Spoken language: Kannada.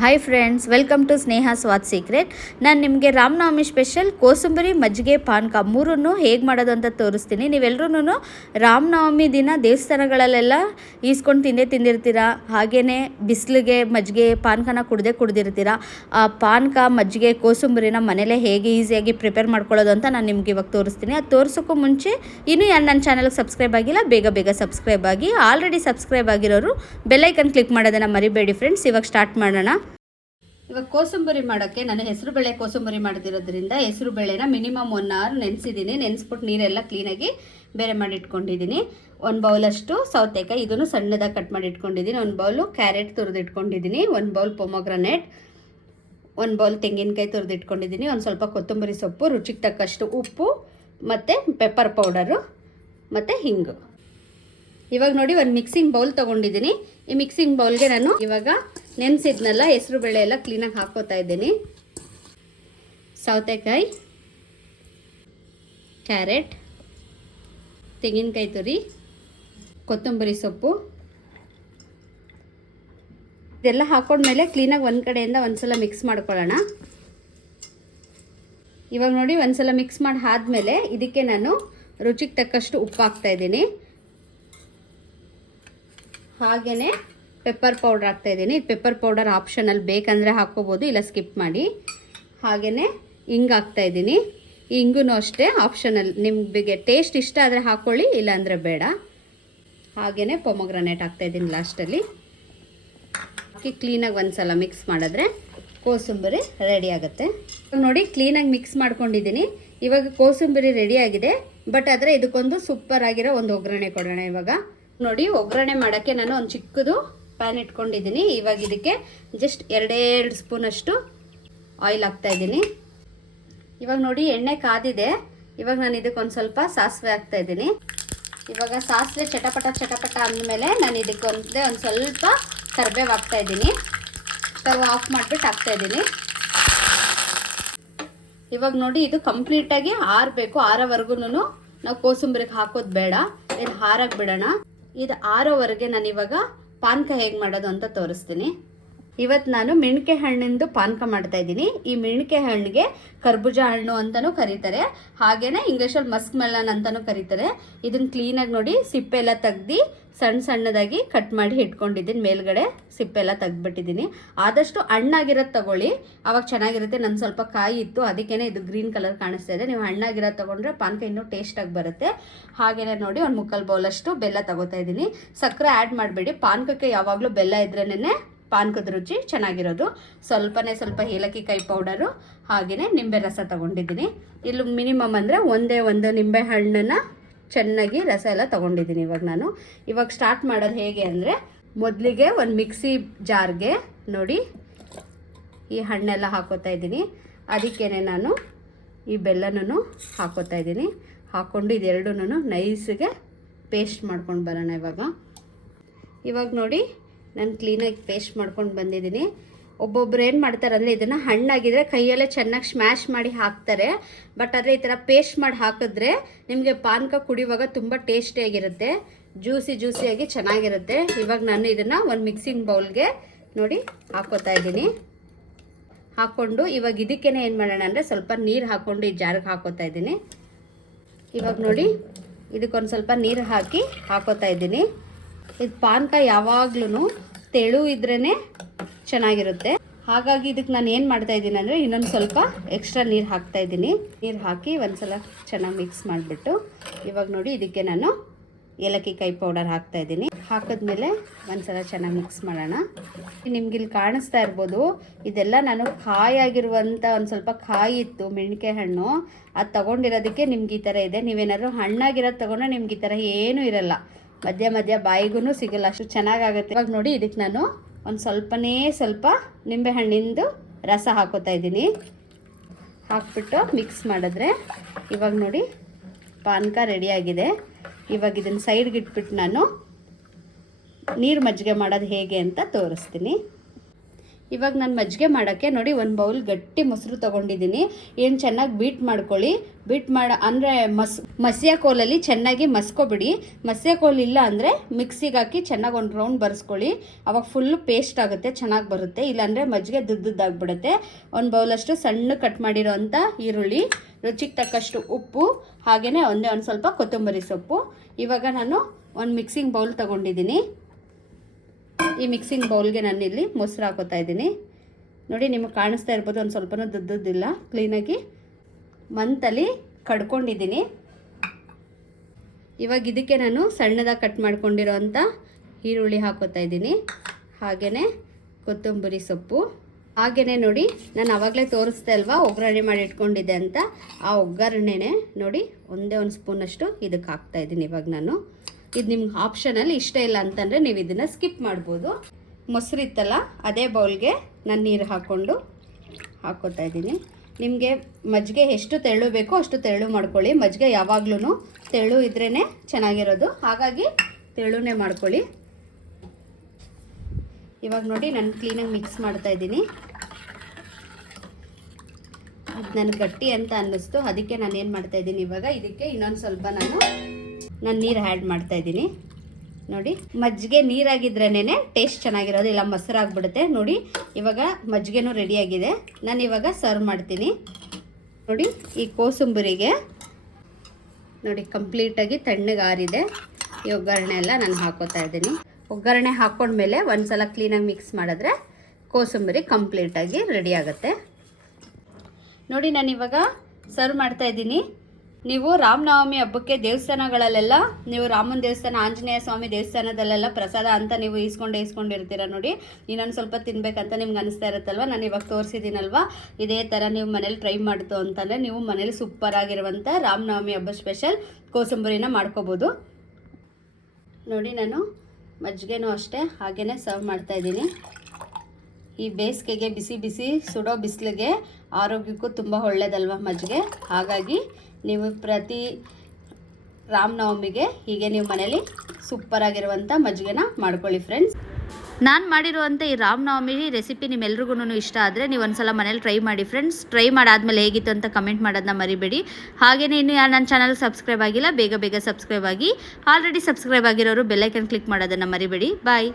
Hi friends, welcome to Sneha Swad secret. ನಾನು ನಿಮಗೆ ರಾಮನವಮಿ ಸ್ಪೆಷಲ್ ಕೋಸಂಬರಿ, ಮಜ್ಜಿಗೆ, ಪಾನಕ ಮೂರನ್ನು ಹೇಗೆ ಮಾಡೋದು ಅಂತ ತೋರಿಸ್ತೀನಿ. ನೀವೆಲ್ಲರೂ ರಾಮನವಮಿ ದಿನ ದೇವಸ್ಥಾನಗಳಲ್ಲೆಲ್ಲ ಈಸ್ಕೊಂಡು ತಿಂದಿರ್ತೀರ. ಹಾಗೆಯೇ ಬಿಸಿಲಿಗೆ ಮಜ್ಜಿಗೆ ಪಾನಕನ ಕುಡ್ದಿರ್ತೀರ. ಆ ಪಾನಕ, ಮಜ್ಜಿಗೆ, ಕೋಸಂಬರಿನ ಮನೇಲೇ ಹೇಗೆ ಈಸಿಯಾಗಿ ಪ್ರಿಪೇರ್ ಮಾಡ್ಕೊಳ್ಳೋದು ಅಂತ ನಾನು ನಿಮ್ಗೆ ಇವಾಗ ತೋರಿಸ್ತೀನಿ. ಅದು ತೋರಿಸೋಕ್ಕೂ ಮುಂಚೆ ಇನ್ನೂ ಯಾರು ನನ್ನ ಚಾನಲ್ಗೆ ಸಬ್ಸ್ಕ್ರೈಬ್ ಆಗಿಲ್ಲ, ಬೇಗ ಸಬ್ಸ್ಕ್ರೈಬ್ ಆಗಿ. ಆಲ್ರೆಡಿ ಸಬ್ಸ್ಕ್ರೈಬ್ ಆಗಿರೋರು ಬೆಲ್ಲೈಕನ್ ಕ್ಲಿಕ್ ಮಾಡೋದನ್ನು ಮರಿಬೇಡಿ ಫ್ರೆಂಡ್ಸ್. ಇವಾಗ ಸ್ಟಾರ್ಟ್ ಮಾಡೋಣ. ಇವಾಗ ಕೋಸಂಬರಿ ಮಾಡೋಕ್ಕೆ ನಾನು ಹೆಸರು ಬೇಳೆ ಕೋಸಂಬರಿ ಮಾಡ್ತಿರೋದ್ರಿಂದ ಹೆಸರು ಬೇಳೆನ ಮಿನಿಮಮ್ 1 ಅವರ್ ನೆನೆಸಿದ್ದೀನಿ. ನೆನೆಸ್ಬಿಟ್ಟು ನೀರೆಲ್ಲ ಕ್ಲೀನಾಗಿ ಬೇರೆ ಮಾಡಿ ಇಟ್ಕೊಂಡಿದ್ದೀನಿ. 1 ಬೌಲಷ್ಟು ಸೌತೆಕಾಯಿ, ಇದನ್ನು ಸಣ್ಣದಾಗಿ ಕಟ್ ಮಾಡಿ ಇಟ್ಕೊಂಡಿದ್ದೀನಿ. 1 ಬೌಲು ಕ್ಯಾರೆಟ್ ತುರಿದಿಟ್ಕೊಂಡಿದ್ದೀನಿ. 1 ಬೌಲ್ ಪೊಮೊಗ್ರನೇಟ್, 1 ಬೌಲ್ ತೆಂಗಿನಕಾಯಿ ತುರಿದಿಟ್ಕೊಂಡಿದ್ದೀನಿ. ಒಂದು ಸ್ವಲ್ಪ ಕೊತ್ತಂಬರಿ ಸೊಪ್ಪು, ರುಚಿಗೆ ತಕ್ಕಷ್ಟು ಉಪ್ಪು ಮತ್ತು ಪೆಪ್ಪರ್ ಪೌಡರು ಮತ್ತು ಹಿಂಗು. ಇವಾಗ ನೋಡಿ, ಒಂದು ಮಿಕ್ಸಿಂಗ್ ಬೌಲ್ ತೊಗೊಂಡಿದ್ದೀನಿ. ಈ ಮಿಕ್ಸಿಂಗ್ ಬೌಲ್ಗೆ ನಾನು ಇವಾಗ ನೆನೆಸಿದ್ನೆಲ್ಲ ಹೆಸರು ಬೇಳೆ ಎಲ್ಲ ಕ್ಲೀನಾಗಿ ಹಾಕ್ಕೋತಾ ಇದ್ದೀನಿ. ಸೌತೆಕಾಯಿ, ಕ್ಯಾರೆಟ್, ತೆಂಗಿನಕಾಯಿ ತುರಿ, ಕೊತ್ತಂಬರಿ ಸೊಪ್ಪು ಇದೆಲ್ಲ ಹಾಕೊಂಡ್ಮೇಲೆ ಕ್ಲೀನಾಗಿ ಒಂದು ಕಡೆಯಿಂದ ಒಂದ್ಸಲ ಮಿಕ್ಸ್ ಮಾಡ್ಕೊಳ್ಳೋಣ. ಇವಾಗ ನೋಡಿ, ಒಂದ್ಸಲ ಮಿಕ್ಸ್ ಮಾಡಿ ಆದಮೇಲೆ ಇದಕ್ಕೆ ನಾನು ರುಚಿಗೆ ತಕ್ಕಷ್ಟು ಉಪ್ಪು ಹಾಕ್ತಾಯಿದ್ದೀನಿ. ಹಾಗೆಯೇ ಪೆಪ್ಪರ್ ಪೌಡ್ರ್ ಹಾಕ್ತಾಯಿದ್ದೀನಿ. ಇದು ಪೆಪ್ಪರ್ ಪೌಡರ್ ಆಪ್ಷನಲ್, ಬೇಕಂದರೆ ಹಾಕ್ಕೋಬೋದು, ಇಲ್ಲ ಸ್ಕಿಪ್ ಮಾಡಿ. ಹಾಗೆಯೇ ಹಿಂಗೆ ಹಾಕ್ತಾಯಿದ್ದೀನಿ. ಈ ಹಿಂಗೂ ಅಷ್ಟೇ ಆಪ್ಷನಲ್, ನಿಮಗೆ ಟೇಸ್ಟ್ ಇಷ್ಟ ಆದರೆ ಹಾಕ್ಕೊಳ್ಳಿ, ಇಲ್ಲಾಂದರೆ ಬೇಡ. ಹಾಗೆಯೇ ಪೊಮೊಗ್ರನೇಟ್ ಹಾಕ್ತಾಯಿದ್ದೀನಿ ಲಾಸ್ಟಲ್ಲಿ. ಹಾಕಿ ಕ್ಲೀನಾಗಿ ಒಂದು ಸಲ ಮಿಕ್ಸ್ ಮಾಡಿದ್ರೆ ಕೋಸಂಬರಿ ರೆಡಿ ಆಗುತ್ತೆ. ನೋಡಿ, ಕ್ಲೀನಾಗಿ ಮಿಕ್ಸ್ ಮಾಡ್ಕೊಂಡಿದ್ದೀನಿ. ಇವಾಗ ಕೋಸಂಬರಿ ರೆಡಿಯಾಗಿದೆ. ಬಟ್ ಆದರೆ ಇದಕ್ಕೊಂದು ಸೂಪರ್ ಆಗಿರೋ ಒಂದು ಒಗ್ಗರಣೆ ಕೊಡೋಣ. ಇವಾಗ ನೋಡಿ, ಒಗ್ಗರಣೆ ಮಾಡೋಕ್ಕೆ ನಾನು ಒಂದು ಚಿಕ್ಕದು ಪ್ಯಾನ್ ಇಟ್ಕೊಂಡಿದ್ದೀನಿ. ಇವಾಗ ಇದಕ್ಕೆ ಜಸ್ಟ್ 2 ಸ್ಪೂನಷ್ಟು ಆಯಿಲ್ ಹಾಕ್ತಾಯಿದ್ದೀನಿ. ಇವಾಗ ನೋಡಿ, ಎಣ್ಣೆ ಕಾದಿದೆ. ಇವಾಗ ನಾನು ಇದಕ್ಕೆ ಒಂದು ಸ್ವಲ್ಪ ಸಾಸಿವೆ ಹಾಕ್ತಾಯಿದ್ದೀನಿ. ಇವಾಗ ಸಾಸಿವೆ ಚಟಪಟ ಅಂದಮೇಲೆ ನಾನು ಇದಕ್ಕೆ ಒಂದು ಸ್ವಲ್ಪ ಕರಿಬೇವು ಹಾಕ್ತಾಯಿದ್ದೀನಿ. ಸ್ಟವ್ ಆಫ್ ಮಾಡಿಬಿಟ್ಟು ಹಾಕ್ತಾಯಿದ್ದೀನಿ. ಇವಾಗ ನೋಡಿ, ಇದು ಕಂಪ್ಲೀಟಾಗಿ ಆರಬೇಕು. ಆರೋವರೆಗೂ ನಾವು ಕೋಸಂಬರಿಗೆ ಹಾಕೋದು ಬೇಡ, ಇದು ಹಾರಕ್ಕೆ ಬಿಡೋಣ. ಇದು ಆರೋವರೆಗೆ ನಾನು ಇವಾಗ ಪಾನಕ ಹೇಗೆ ಮಾಡೋದು ಅಂತ ತೋರಿಸ್ತೀನಿ. ಇವತ್ತು ನಾನು ಮೆಣಕೆ ಹಣ್ಣಿಂದು ಪಾನಕ ಮಾಡ್ತಾ ಇದ್ದೀನಿ. ಈ ಮೆಣಕೆ ಹಣ್ಣಿಗೆ ಕರ್ಬೂಜ ಹಣ್ಣು ಅಂತಲೂ ಕರೀತಾರೆ, ಹಾಗೆಯೇ ಇಂಗ್ಲೀಷಲ್ಲಿ ಮಸ್ಕ್ ಮೆಲನ್ ಅಂತಲೂ ಕರೀತಾರೆ. ಇದನ್ನು ಕ್ಲೀನಾಗಿ ನೋಡಿ, ಸಿಪ್ಪೆಲ್ಲ ತೆಗ್ದು ಸಣ್ಣದಾಗಿ ಕಟ್ ಮಾಡಿ ಇಟ್ಕೊಂಡಿದ್ದೀನಿ. ಮೇಲ್ಗಡೆ ಸಿಪ್ಪೆಲ್ಲ ತೆಗ್ದುಬಿಟ್ಟಿದ್ದೀನಿ. ಆದಷ್ಟು ಹಣ್ಣಾಗಿರೋದು ತಗೊಳ್ಳಿ, ಆವಾಗ ಚೆನ್ನಾಗಿರುತ್ತೆ. ನನ್ನ ಸ್ವಲ್ಪ ಕಾಯಿ ಇತ್ತು, ಅದಕ್ಕೇ ಇದು ಗ್ರೀನ್ ಕಲರ್ ಕಾಣಿಸ್ತಾ ಇದೆ. ನೀವು ಹಣ್ಣಾಗಿರೋದು ತೊಗೊಂಡ್ರೆ ಪಾನಕ ಇನ್ನೂ ಟೇಸ್ಟಾಗಿ ಬರುತ್ತೆ. ಹಾಗೆಯೇ ನೋಡಿ, ಒಂದು 3/4 ಬೌಲಷ್ಟು ಬೆಲ್ಲ ತೊಗೋತಾ ಇದ್ದೀನಿ. ಸಕ್ಕರೆ ಆ್ಯಡ್ ಮಾಡಬೇಡಿ, ಪಾನಕಕ್ಕೆ ಯಾವಾಗಲೂ ಬೆಲ್ಲ ಇದ್ರೇ ಪಾನಕದ ರುಚಿ ಚೆನ್ನಾಗಿರೋದು. ಸ್ವಲ್ಪ ಏಲಕ್ಕಿ ಕಾಯಿ ಪೌಡರು, ಹಾಗೆಯೇ ನಿಂಬೆ ರಸ ತೊಗೊಂಡಿದ್ದೀನಿ. ಇಲ್ಲಿ ಮಿನಿಮಮ್ ಅಂದರೆ ಒಂದು ನಿಂಬೆ ಹಣ್ಣನ್ನು ಚೆನ್ನಾಗಿ ರಸ ಎಲ್ಲ ತೊಗೊಂಡಿದ್ದೀನಿ. ಇವಾಗ ಸ್ಟಾರ್ಟ್ ಮಾಡೋದು ಹೇಗೆ ಅಂದರೆ, ಮೊದಲಿಗೆ ಒಂದು ಮಿಕ್ಸಿ ಜಾರ್ಗೆ ನೋಡಿ ಈ ಹಣ್ಣೆಲ್ಲ ಹಾಕೋತಾ ಇದ್ದೀನಿ. ಅದಕ್ಕೇ ನಾನು ಈ ಬೆಲ್ಲನೂ ಹಾಕೋತಾ ಇದ್ದೀನಿ. ಹಾಕ್ಕೊಂಡು ಇದೆರಡೂ ನೈಸಿಗೆ ಪೇಸ್ಟ್ ಮಾಡ್ಕೊಂಡು ಬರೋಣ. ಇವಾಗ ನೋಡಿ, ನಾನು ಕ್ಲೀನಾಗಿ ಪೇಸ್ಟ್ ಮಾಡ್ಕೊಂಡು ಬಂದಿದ್ದೀನಿ. ಒಬ್ಬೊಬ್ರು ಏನು ಮಾಡ್ತಾರೆ ಅಂದರೆ, ಇದನ್ನು ಹಣ್ಣಾಗಿದ್ದರೆ ಕೈಯಲ್ಲೇ ಚೆನ್ನಾಗಿ ಸ್ಮ್ಯಾಶ್ ಮಾಡಿ ಹಾಕ್ತಾರೆ. ಬಟ್ ಆದರೆ ಈ ಥರ ಪೇಸ್ಟ್ ಮಾಡಿ ಹಾಕಿದ್ರೆ ನಿಮಗೆ ಪಾನಕ ಕುಡಿಯುವಾಗ ತುಂಬ ಟೇಸ್ಟಿಯಾಗಿರುತ್ತೆ, ಜ್ಯೂಸಿಯಾಗಿ ಚೆನ್ನಾಗಿರುತ್ತೆ. ಇವಾಗ ನಾನು ಇದನ್ನು ಒಂದು ಮಿಕ್ಸಿಂಗ್ ಬೌಲ್ಗೆ ನೋಡಿ ಹಾಕೋತಾ ಇದ್ದೀನಿ. ಹಾಕ್ಕೊಂಡು ಇವಾಗ ಇದಕ್ಕೇ ಏನು ಮಾಡೋಣ ಅಂದರೆ, ಸ್ವಲ್ಪ ನೀರು ಹಾಕ್ಕೊಂಡು ಈ ಜಾರಿಗೆ ಹಾಕೋತಾ ಇದ್ದೀನಿ. ಇವಾಗ ನೋಡಿ, ಇದಕ್ಕೊಂದು ಸ್ವಲ್ಪ ನೀರು ಹಾಕೋತಾ ಇದ್ದೀನಿ. ಇದು ಪಾನಕ ಯಾವಾಗ್ಲೂ ತೆಳು ಇದ್ರೇ ಚೆನ್ನಾಗಿರುತ್ತೆ. ಹಾಗಾಗಿ ಇದಕ್ಕೆ ನಾನು ಏನು ಮಾಡ್ತಾಯಿದ್ದೀನಿ ಅಂದರೆ, ಇನ್ನೊಂದು ಸ್ವಲ್ಪ ಎಕ್ಸ್ಟ್ರಾ ನೀರು ಹಾಕ್ತಾಯಿದ್ದೀನಿ. ನೀರು ಹಾಕಿ ಒಂದ್ಸಲ ಚೆನ್ನಾಗಿ ಮಿಕ್ಸ್ ಮಾಡಿಬಿಟ್ಟು ಇವಾಗ ನೋಡಿ, ಇದಕ್ಕೆ ನಾನು ಏಲಕ್ಕಿ ಕಾಯಿ ಪೌಡರ್ ಹಾಕ್ತಾಯಿದ್ದೀನಿ. ಹಾಕಿದ್ಮೇಲೆ ಒಂದ್ಸಲ ಚೆನ್ನಾಗಿ ಮಿಕ್ಸ್ ಮಾಡೋಣ. ನಿಮ್ಗಿಲ್ಲಿ ಕಾಣಿಸ್ತಾ ಇರ್ಬೋದು, ಇದೆಲ್ಲ ನಾನು ಕಾಯಾಗಿರುವಂಥ ಒಂದು ಸ್ವಲ್ಪ ಕಾಯಿ ಇತ್ತು, ಮೆಣಕೆ ಹಣ್ಣು, ಅದು ತೊಗೊಂಡಿರೋದಕ್ಕೆ ನಿಮ್ಗೆ ಈ ಥರ ಇದೆ. ನೀವೇನಾದ್ರು ಹಣ್ಣಾಗಿರೋದು ತೊಗೊಂಡ್ರೆ ನಿಮ್ಗೆ ಈ ಥರ ಏನೂ ಇರಲ್ಲ, ಮಧ್ಯ ಬಾಯಿಗೂ ಸಿಗಲ್ಲ, ಅಷ್ಟು ಚೆನ್ನಾಗಾಗುತ್ತೆ. ಇವಾಗ ನೋಡಿ, ಇದಕ್ಕೆ ನಾನು ಒಂದು ಸ್ವಲ್ಪ ನಿಂಬೆ ಹಣ್ಣಿಂದು ರಸ ಹಾಕೋತಾ ಇದ್ದೀನಿ. ಹಾಕ್ಬಿಟ್ಟು ಮಿಕ್ಸ್ ಮಾಡಿದ್ರೆ ಇವಾಗ ನೋಡಿ ಪಾನಕ ರೆಡಿಯಾಗಿದೆ. ಇವಾಗ ಇದನ್ನು ಸೈಡ್ಗೆ ಇಟ್ಬಿಟ್ಟು ನಾನು ನೀರು ಮಜ್ಜಿಗೆ ಮಾಡೋದು ಹೇಗೆ ಅಂತ ತೋರಿಸ್ತೀನಿ. ಇವಾಗ ನಾನು ಮಜ್ಜಿಗೆ ಮಾಡೋಕ್ಕೆ ನೋಡಿ ಒಂದು ಬೌಲ್ ಗಟ್ಟಿ ಮೊಸರು ತೊಗೊಂಡಿದ್ದೀನಿ. ಏನು ಚೆನ್ನಾಗಿ ಬೀಟ್ ಮಾಡ್ಕೊಳ್ಳಿ. ಬೀಟ್ ಅಂದರೆ ಮಸಿಯ ಕೋಲಲ್ಲಿ ಚೆನ್ನಾಗಿ ಮಸ್ಕೊಬಿಡಿ. ಮಸಿಯ ಕೋಲ್ ಇಲ್ಲ ಅಂದರೆ ಮಿಕ್ಸಿಗೆ ಹಾಕಿ ಚೆನ್ನಾಗಿ ಒಂದು ರೌಂಡ್ ಬರ್ಸ್ಕೊಳ್ಳಿ. ಅವಾಗ ಫುಲ್ಲು ಪೇಸ್ಟ್ ಆಗುತ್ತೆ, ಚೆನ್ನಾಗಿ ಬರುತ್ತೆ. ಇಲ್ಲಾಂದರೆ ಮಜ್ಜಿಗೆ ದುದ್ದಾಗ್ಬಿಡುತ್ತೆ. ಒಂದು ಬೌಲಷ್ಟು ಸಣ್ಣ ಕಟ್ ಮಾಡಿರೋ ಅಂಥ ಈರುಳ್ಳಿ, ರುಚಿಗೆ ತಕ್ಕಷ್ಟು ಉಪ್ಪು, ಹಾಗೆಯೇ ಒಂದು ಸ್ವಲ್ಪ ಕೊತ್ತಂಬರಿ ಸೊಪ್ಪು. ಇವಾಗ ನಾನು ಒಂದು ಮಿಕ್ಸಿಂಗ್ ಬೌಲ್ ತೊಗೊಂಡಿದ್ದೀನಿ. ಈ ಮಿಕ್ಸಿಂಗ್ ಬೌಲ್ಗೆ ನಾನು ಇಲ್ಲಿ ಮೊಸರು ಹಾಕೋತಾ ಇದ್ದೀನಿ. ನೋಡಿ ನಿಮಗೆ ಕಾಣಿಸ್ತಾ ಇರ್ಬೋದು, ಒಂದು ಸ್ವಲ್ಪನೂ ದುದ್ದಿಲ್ಲ, ಕ್ಲೀನಾಗಿ ಮಂತಲ್ಲಿ ಕಡ್ಕೊಂಡಿದ್ದೀನಿ. ಇವಾಗ ಇದಕ್ಕೆ ನಾನು ಸಣ್ಣದಾಗಿ ಕಟ್ ಮಾಡ್ಕೊಂಡಿರೋ ಅಂಥ ಈರುಳ್ಳಿ ಹಾಕೋತಾ ಇದ್ದೀನಿ. ಹಾಗೆಯೇ ಕೊತ್ತಂಬರಿ ಸೊಪ್ಪು, ಹಾಗೆಯೇ ನೋಡಿ ನಾನು ಆವಾಗಲೇ ತೋರಿಸ್ದೆ ಅಲ್ವಾ ಒಗ್ಗರಣೆ ಮಾಡಿ ಇಟ್ಕೊಂಡಿದ್ದೆ ಅಂತ, ಆ ಒಗ್ಗರಣೆನೇ ನೋಡಿ ಒಂದೇ ಒಂದು ಸ್ಪೂನಷ್ಟು ಇದಕ್ಕೆ ಹಾಕ್ತಾಯಿದ್ದೀನಿ. ಇವಾಗ ನಾನು ಇದು ನಿಮ್ಗೆ ಆಪ್ಷನಲ್ಲಿ ಇಷ್ಟ ಇಲ್ಲ ಅಂತಂದರೆ ನೀವು ಇದನ್ನು ಸ್ಕಿಪ್ ಮಾಡ್ಬೋದು. ಮೊಸರು ಇತ್ತಲ್ಲ ಅದೇ ಬೌಲ್ಗೆ ನಾನು ನೀರು ಹಾಕ್ಕೋತಾ ಇದ್ದೀನಿ. ನಿಮಗೆ ಮಜ್ಜಿಗೆ ಎಷ್ಟು ತೆಳು ಬೇಕೋ ಅಷ್ಟು ತೆಳು ಮಾಡ್ಕೊಳ್ಳಿ. ಮಜ್ಜಿಗೆ ಯಾವಾಗ್ಲೂ ತೆಳು ಇದ್ರೇ ಚೆನ್ನಾಗಿರೋದು, ಹಾಗಾಗಿ ತೆಳುನೇ ಮಾಡ್ಕೊಳ್ಳಿ. ಇವಾಗ ನೋಡಿ ನಾನು ಕ್ಲೀನಾಗಿ ಮಿಕ್ಸ್ ಮಾಡ್ತಾ ಇದ್ದೀನಿ. ಅದು ನನಗೆ ಗಟ್ಟಿ ಅಂತ ಅನ್ನಿಸ್ತು, ಅದಕ್ಕೆ ನಾನು ಏನು ಮಾಡ್ತಾಯಿದ್ದೀನಿ, ಇವಾಗ ಇದಕ್ಕೆ ಇನ್ನೊಂದು ಸ್ವಲ್ಪ ನಾನು ನೀರು ಆ್ಯಡ್ ಮಾಡ್ತಾಯಿದ್ದೀನಿ. ನೋಡಿ ಮಜ್ಜಿಗೆ ನೀರಾಗಿದ್ರೇ ಟೇಸ್ಟ್ ಚೆನ್ನಾಗಿರೋದು, ಇಲ್ಲ ಮೊಸರಾಗ್ಬಿಡುತ್ತೆ. ನೋಡಿ ಇವಾಗ ಮಜ್ಜಿಗೆನೂ ರೆಡಿಯಾಗಿದೆ. ನಾನು ಇವಾಗ ಸರ್ವ್ ಮಾಡ್ತೀನಿ. ನೋಡಿ ಈ ಕೋಸಂಬರಿಗೆ ನೋಡಿ ಕಂಪ್ಲೀಟಾಗಿ ತಣ್ಣಗಾರಿದೆ. ಈ ಒಗ್ಗರಣೆ ಎಲ್ಲ ನಾನು ಹಾಕೋತಾ ಇದ್ದೀನಿ. ಒಗ್ಗರಣೆ ಹಾಕ್ಕೊಂಡ್ಮೇಲೆ ಒಂದು ಸಲ ಕ್ಲೀನಾಗಿ ಮಿಕ್ಸ್ ಮಾಡಿದ್ರೆ ಕೋಸಂಬರಿ ಕಂಪ್ಲೀಟಾಗಿ ರೆಡಿ ಆಗುತ್ತೆ. ನೋಡಿ ನಾನು ಇವಾಗ ಸರ್ವ್ ಮಾಡ್ತಾಯಿದ್ದೀನಿ. ನೀವು ರಾಮನವಮಿ ಹಬ್ಬಕ್ಕೆ ದೇವಸ್ಥಾನಗಳಲ್ಲೆಲ್ಲ ನೀವು ರಾಮನ ದೇವಸ್ಥಾನ, ಆಂಜನೇಯ ಸ್ವಾಮಿ ದೇವಸ್ಥಾನದಲ್ಲೆಲ್ಲ ಪ್ರಸಾದ ಅಂತ ನೀವು ಇಸ್ಕೊಂಡಿರ್ತೀರ. ನೋಡಿ ಇನ್ನೊಂದು ಸ್ವಲ್ಪ ತಿನ್ಬೇಕಂತ ನಿಮ್ಗೆ ಅನಿಸ್ತಾ ಇರುತ್ತಲ್ವ. ನಾನು ಇವಾಗ ತೋರಿಸಿದ್ದೀನಲ್ವ, ಇದೇ ಥರ ನೀವು ಮನೇಲಿ ಟ್ರೈ ಮಾಡ್ತು ಅಂತಂದರೆ ನೀವು ಮನೇಲಿ ಸೂಪರಾಗಿರುವಂಥ ರಾಮನವಮಿ ಹಬ್ಬ ಸ್ಪೆಷಲ್ ಕೋಸಂಬರಿನ ಮಾಡ್ಕೋಬೋದು. ನೋಡಿ ನಾನು ಮಜ್ಜಿಗೆನೂ ಅಷ್ಟೇ ಹಾಗೆಯೇ ಸರ್ವ್ ಮಾಡ್ತಾಯಿದ್ದೀನಿ. ಈ ಬೇಸಿಗೆಗೆ ಬಿಸಿ ಬಿಸಿ ಸುಡೋ ಬಿಸಿಲಿಗೆ ಆರೋಗ್ಯಕ್ಕೂ ತುಂಬ ಒಳ್ಳೆಯದಲ್ವ ಮಜ್ಜಿಗೆ. ಹಾಗಾಗಿ ನೀವು ಪ್ರತಿ ರಾಮನವಮಿಗೆ ಹೀಗೆ ನೀವು ಮನೇಲಿ ಸೂಪರಾಗಿರುವಂಥ ಮಜ್ಜಿಗೆನ ಮಾಡ್ಕೊಳ್ಳಿ ಫ್ರೆಂಡ್ಸ್. ನಾನು ಮಾಡಿರುವಂಥ ಈ ರಾಮನವಮಿ ರೆಸಿಪಿ ನಿಮ್ಮೆಲ್ರಿಗೂ ಇಷ್ಟ ಆದರೆ ನೀವು ಒಂದ್ಸಲ ಮನೇಲಿ ಟ್ರೈ ಮಾಡಿ ಫ್ರೆಂಡ್ಸ್. ಟ್ರೈ ಮಾಡಾದ್ಮೇಲೆ ಹೇಗಿತ್ತು ಅಂತ ಕಮೆಂಟ್ ಮಾಡೋದನ್ನ ಮರಿಬೇಡಿ. ಹಾಗೆಯೇ ಇನ್ನು ನನ್ನ ಚಾನಲ್ ಸಬ್ಸ್ಕ್ರೈಬ್ ಆಗಿಲ್ಲ, ಬೇಗ ಸಬ್ಸ್ಕ್ರೈಬ್ ಆಗಿ. ಆಲ್ರೆಡಿ ಸಬ್ಸ್ಕ್ರೈಬ್ ಆಗಿರೋರು ಬೆಲ್ಲೈಕನ್ ಕ್ಲಿಕ್ ಮಾಡೋದನ್ನು ಮರಿಬೇಡಿ. ಬಾಯ್.